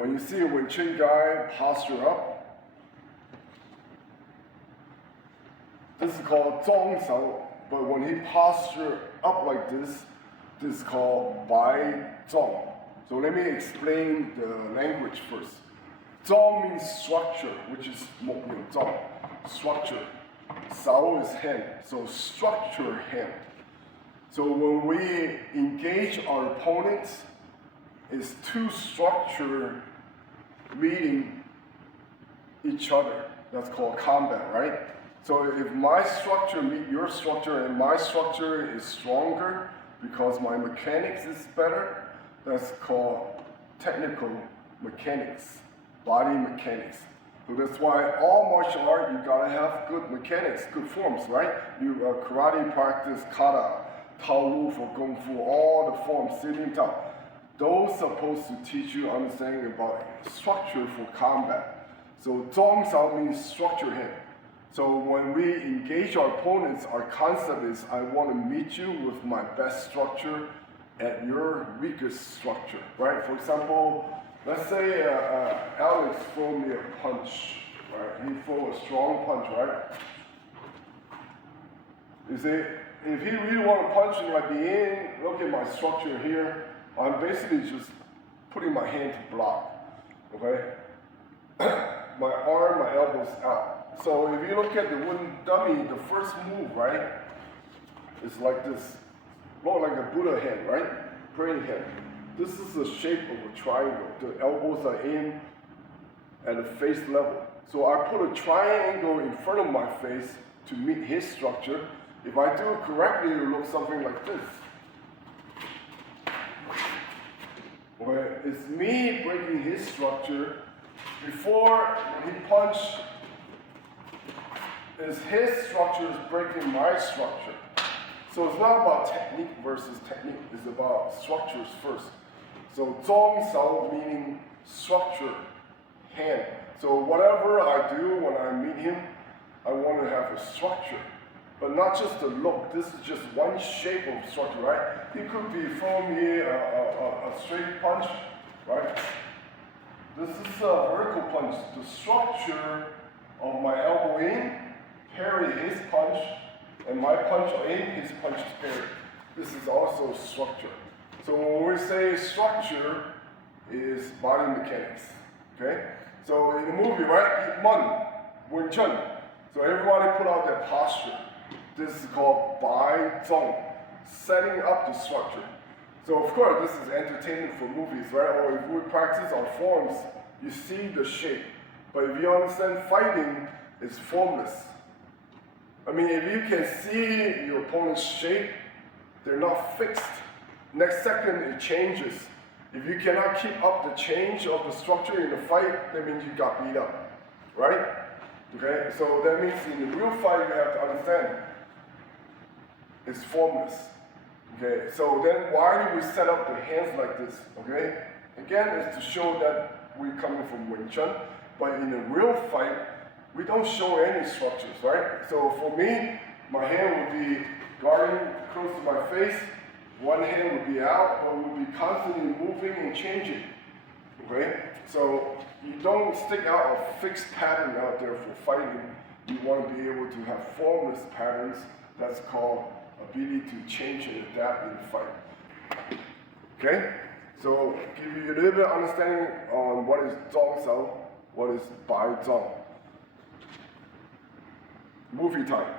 when you see a Chun guy posture up, this is called Jong. But when he posture up like this is called Bai Zong. So let me explain the language first. Zong means structure, which is Zong, structure. Sao is hand, so structure hand. So when we engage our opponents, it's two structure meeting each other. That's called combat, right? So if my structure meet your structure and my structure is stronger because my mechanics is better, that's called technical mechanics, body mechanics. So that's why all martial art, you gotta have good mechanics, good forms, right? You karate practice, kata, Tao Lu for Kung Fu, all the forms, sitting Tao. Those supposed to teach you understanding about structure for combat. So Zong Sao means structure hand. So when we engage our opponents, our concept is I want to meet you with my best structure at your weakest structure, right? For example, let's say Alex throw me a punch, right? He throw a strong punch, right? You see, if he really want to punch me like the end, look at my structure here. I'm basically just putting my hand to block, okay? My arm, my elbows out. So if you look at the wooden dummy, the first move, right, is like this, more like a Buddha hand, right? Praying hand. This is the shape of a triangle. The elbows are in at the face level. So I put a triangle in front of my face to meet his structure. If I do it correctly, it will look something like this. Where it's me breaking his structure before he punched. Is his structure is breaking my structure. So it's not about technique versus technique, it's about structures first. So Zong Sao meaning structure, hand. So whatever I do when I meet him, I want to have a structure. But not just a look, this is just one shape of structure, right? He could be throwing me a straight punch, right? This is a vertical punch. The structure of my elbow in, parry his punch, and my punch in, his punch is parry. This is also structure. So when we say structure, is body mechanics, okay? So in the movie, right, Wing Chun. So everybody put out their posture. This is called Bai Zong, setting up the structure. So of course, this is entertainment for movies, right? Or if we practice our forms, you see the shape. But if you understand fighting, it's formless. I mean, if you can see your opponent's shape, they're not fixed. Next second, it changes. If you cannot keep up the change of the structure in the fight, that means you got beat up, right? Okay, so that means in the real fight, you have to understand, it's formless. Okay, so then why do we set up the hands like this? Okay, again, it's to show that we're coming from Wing Chun, but in a real fight, we don't show any structures, right? So for me, my hand would be guarding close to my face, one hand would be out, but would be constantly moving and changing, okay? So you don't stick out a fixed pattern out there for fighting. You want to be able to have formless patterns. That's called ability to change and adapt in the fight. Okay? So give you a little bit of understanding on what is Zong Sao, what is Bai Zong. Movie time.